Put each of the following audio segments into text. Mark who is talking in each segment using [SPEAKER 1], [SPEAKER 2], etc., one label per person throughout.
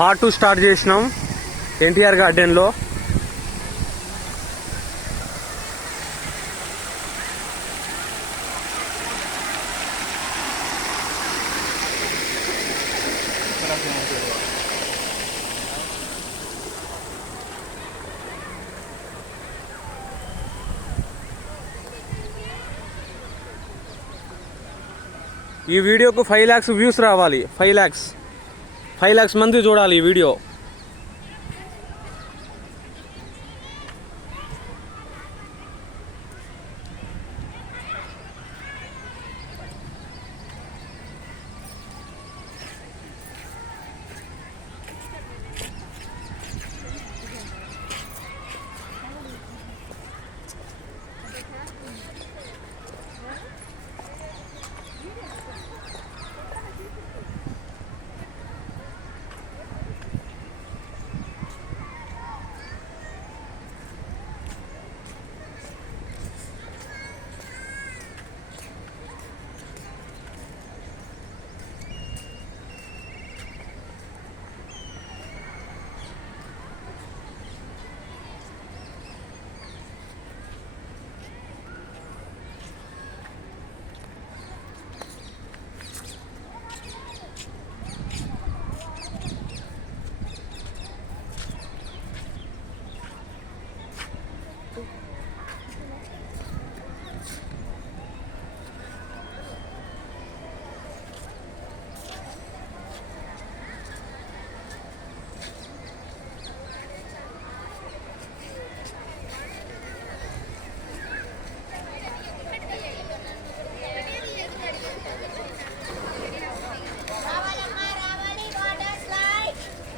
[SPEAKER 1] Part two start చేసినాం. ఎన్టీఆర్ గార్డెన్లో. ఈ వీడియోకు ఫైవ్ ల్యాక్స్ వ్యూస్ రావాలి. ఫైవ్ ల్యాక్స్ ఫైవ్ ల్యాక్స్ మంది చూడాలి ఈ video.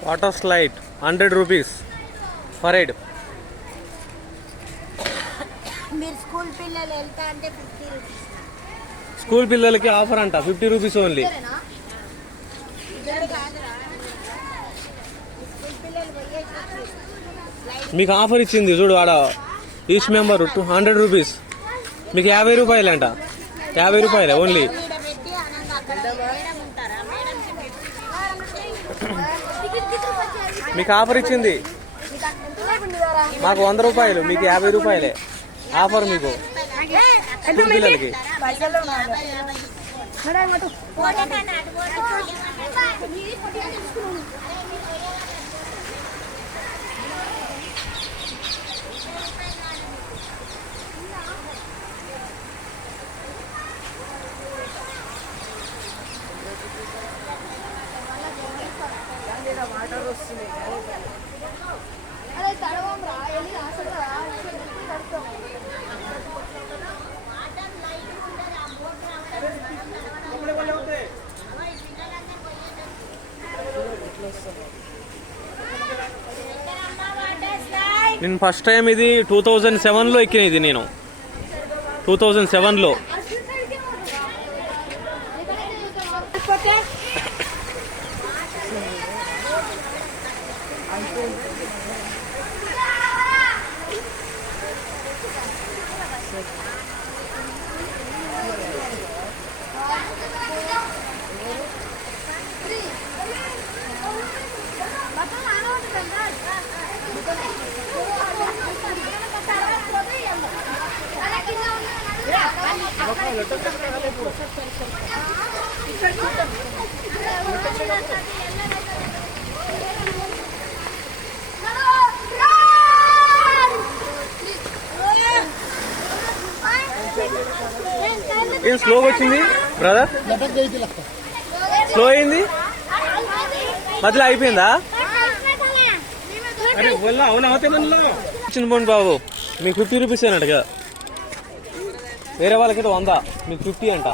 [SPEAKER 2] Water slide hundred rupees for head.
[SPEAKER 1] School పిల్లలకి ఆఫర్ అంట ఫిఫ్టీ రూపీస్ ఓన్లీ. మీకు ఆఫర్ ఇచ్చింది చూడు ఆడ each member two hundred rupees. మీకు యాభై రూపాయలంట. యాభై రూపాయలే ఓన్లీ. మీకు ఆఫర్ ఇచ్చింది. మాకు వంద రూపాయలు మీకు యాభై రూపాయలే. ఆఫర్ మీకు. స్కూల్ పిల్లలకి నేను ఫస్ట్ టైం ఇది టూ థౌజండ్ సెవెన్లో ఎక్కిన ఇది నేను. టూ థౌజండ్ సెవెన్లో Gracias. ఏం స్లోగా వచ్చింది బ్రదర్ స్లో అయింది? మధ్యలో అయిపోయిందా? అరే వల్ల అవునా చిన్న పోండి బాబు మీకు ఫిఫ్టీ రూపీస్ అన్నట్టు కదా వేరే వాళ్ళకైతే వంద మీకు ఫిఫ్టీ అంట.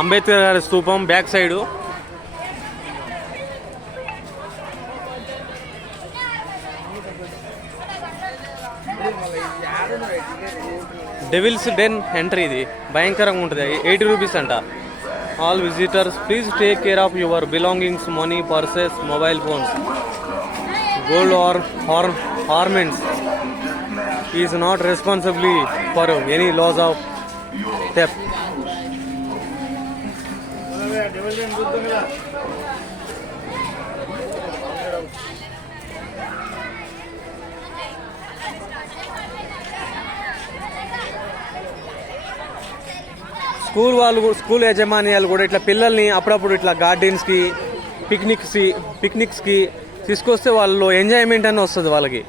[SPEAKER 1] అంబేద్కర్ గారి స్థూపం back side. Devils den entry ఇది. భయంకరంగా ఉంటుంది. ఎయిటీ రూపీస్ అంట. All visitors, please take care of your belongings, money, purses, mobile phones. Gold or harm, ornaments is not responsible for any loss of theft. School వాళ్ళు కూడా- school యాజమాన్యాలు కూడా ఇట్లా పిల్లల్ని అప్పుడప్పుడు ఇట్లా గార్డెన్స్కి పిక్నిక్స్కి పిక్నిక్స్కి తీసుకొస్తే వాళ్ళు ఎంజాయ్మెంట్ అని వస్తుంది వాళ్ళకి.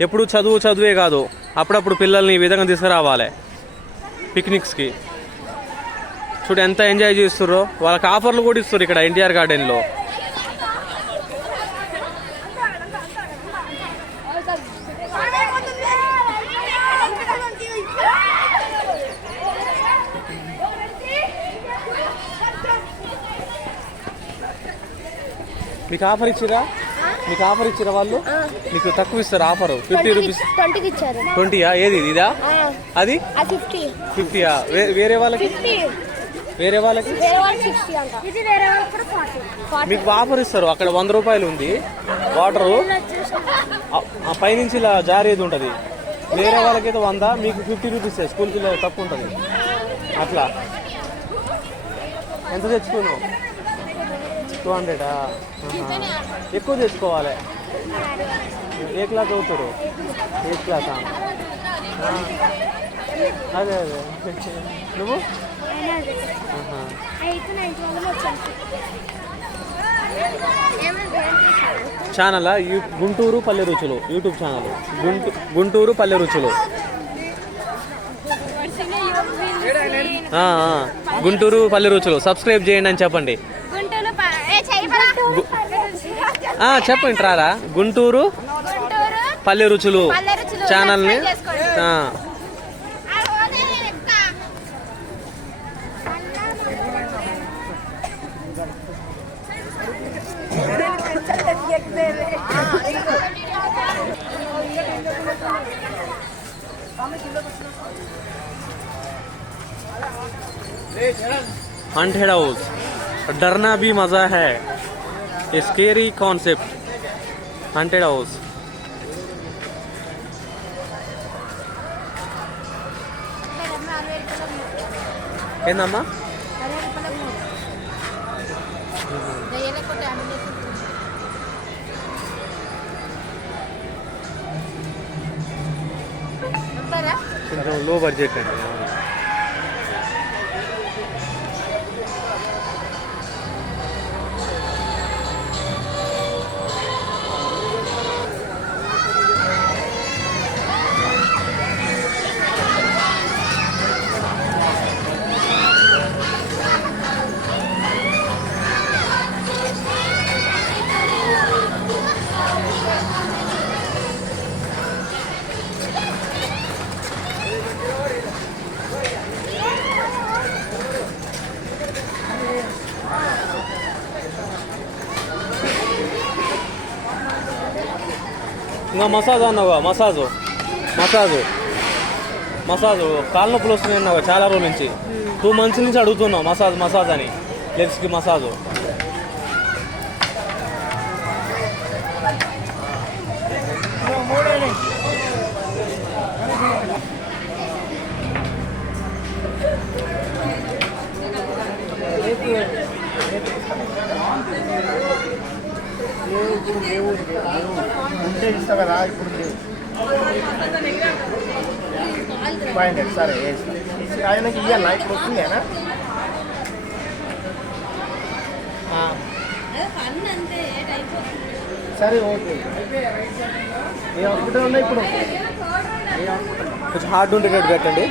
[SPEAKER 1] ఎప్పుడు చదువు చదువే కాదు అప్పుడప్పుడు పిల్లల్ని ఈ విధంగా తీసుకురావాలి పిక్నిక్స్కి. చూడు ఎంత ఎంజాయ్ చేస్తుర్రో వాళ్ళకి ఆఫర్లు కూడా ఇస్తారు ఇక్కడ ఎన్టీఆర్ గార్డెన్లో. మీకు ఆఫర్ ఇచ్చిరా? మీకు ఆఫర్ ఇచ్చిరా వాళ్ళు? మీకు తక్కువ ఇస్తారు ఆఫర్. Fifty rupees.
[SPEAKER 2] ట్వంటీకి ఇచ్చారు.
[SPEAKER 1] ట్వంటీయా? ఏది ఇది? ఇదా? అది?
[SPEAKER 2] ఫిఫ్టీ.
[SPEAKER 1] ఫిఫ్టీయా? వేరే వాళ్ళకి? వేరే వాళ్ళకి? మీకు ఆఫర్ ఇస్తారు. అక్కడ వంద రూపాయలు ఉంది. వాటరు. పైనుంచి ఇలా జారేది ఉంటుంది. వేరే వాళ్ళకైతే వంద మీకు ఫిఫ్టీ రూపీస్ స్కూల్ పిల్లలు తక్కువ ఉంటుంది. అట్లా. ఎంత తెచ్చుకున్నావు? టూ హండ్రెడా? ఎక్కువ తెచ్చుకోవాలి. ఏ క్లాస్ అవుతారు ఏ క్లాసా అదే అదే. నువ్వు? ఛానల్? గుంటూరు పల్లె రుచులు. YouTube channel. గుంటూ గుంటూరు పల్లె రుచులు. గుంటూరు పల్లె రుచులు. సబ్స్క్రైబ్ చేయండి అని చెప్పండి. చెప్పండి రారా గుంటూరు
[SPEAKER 2] గుంటూరు
[SPEAKER 1] పల్లె రుచులు
[SPEAKER 2] పల్లె రుచులు
[SPEAKER 1] ఛానల్ని
[SPEAKER 2] subscribe చేసుకోండి.
[SPEAKER 1] ఆ, हंटेड हाउस डरना भी मजा है A scary concept. Haunted house. Low budget అండి ఇంకా మసాజ్ అన్నావా మసాజు. మసాజు. మసాజు. కాళ్ళ నొప్పులు వస్తున్నాయి అన్నావా చాలా రోజుల నుంచి. టూ మంత్స్ నుంచి అడుగుతున్నావు మసాజ్ మసాజ్ అని. లెగ్స్కి మసాజు.
[SPEAKER 3] ఉంటే ఇస్తా కదా ఇప్పుడు ఫైవ్ హండ్రెడ్ సరే వేస్తా. ఆయనకి ఇవ్వాలా ఇప్పుడు వస్తుంది ఆయన సరే ఓకే. ఏ హాస్పిటల్ ఉన్నాయి ఇప్పుడు?
[SPEAKER 1] కొంచెం హార్డ్ ఉండేటట్టు పెట్టండి.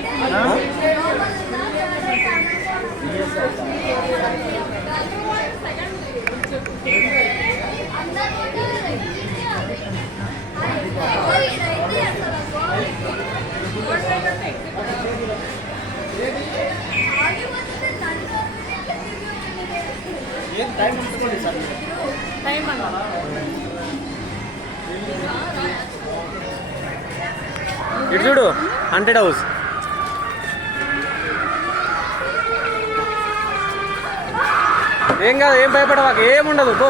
[SPEAKER 3] ఏం
[SPEAKER 1] ఇటు చూడు హండ్రెడ్ హౌస్ ఏం కాదు ఏం భయపడవాక ఏముండదు పో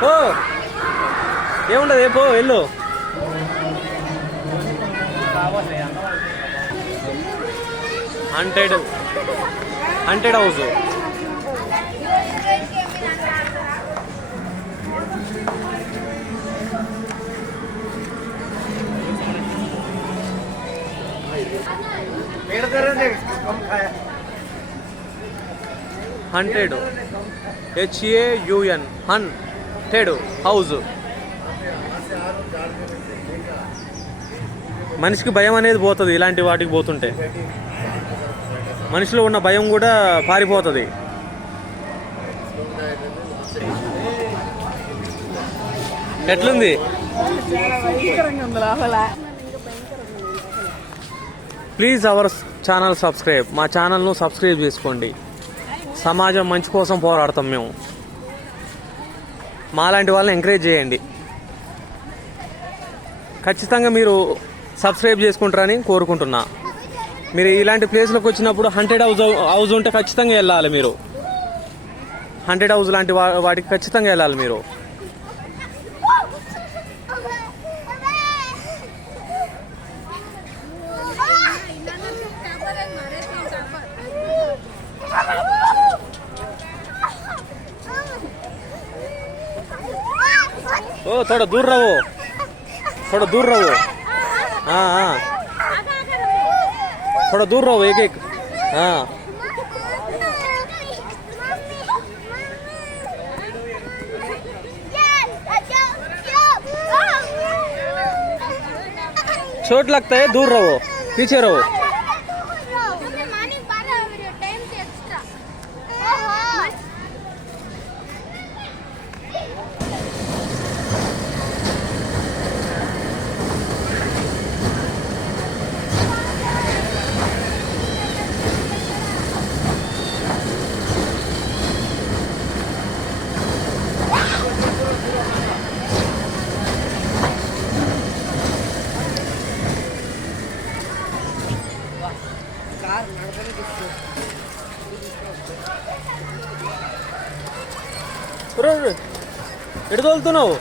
[SPEAKER 1] పో. ఏముండదు ఏ పో వెళ్ళు. Hundred
[SPEAKER 3] hundred house hundred H A
[SPEAKER 1] U N haunted house. మనిషికి భయం అనేది పోతుంది ఇలాంటి వాటికి పోతుంటే. మనిషిలో ఉన్న భయం కూడా పారిపోతుంది. ఎట్లుంది? ప్లీజ్ అవర్ ఛానల్ సబ్స్క్రైబ్ మా ఛానల్ను సబ్స్క్రైబ్ చేసుకోండి. సమాజం మంచి కోసం పోరాడతాం మేము. మాలాంటి వాళ్ళని ఎంకరేజ్ చేయండి. ఖచ్చితంగా మీరు సబ్స్క్రైబ్ చేసుకుంటారని కోరుకుంటున్నా. మీరు ఇలాంటి ప్లేస్లోకి వచ్చినప్పుడు హండ్రెడ్ హౌస్ హౌస్ ఉంటే ఖచ్చితంగా వెళ్ళాలి మీరు. హండ్రెడ్ హౌస్ లాంటి వా- వాటికి ఖచ్చితంగా వెళ్ళాలి మీరు. थोड़ा दूर रहो। थोड़ा दूर रहो। हाँ हाँ। थोड़ा दूर रहो एक एक। हाँ। चोट लगता है, दूर रहो। पीछे रहो। ఎటు తోలుతున్నావు?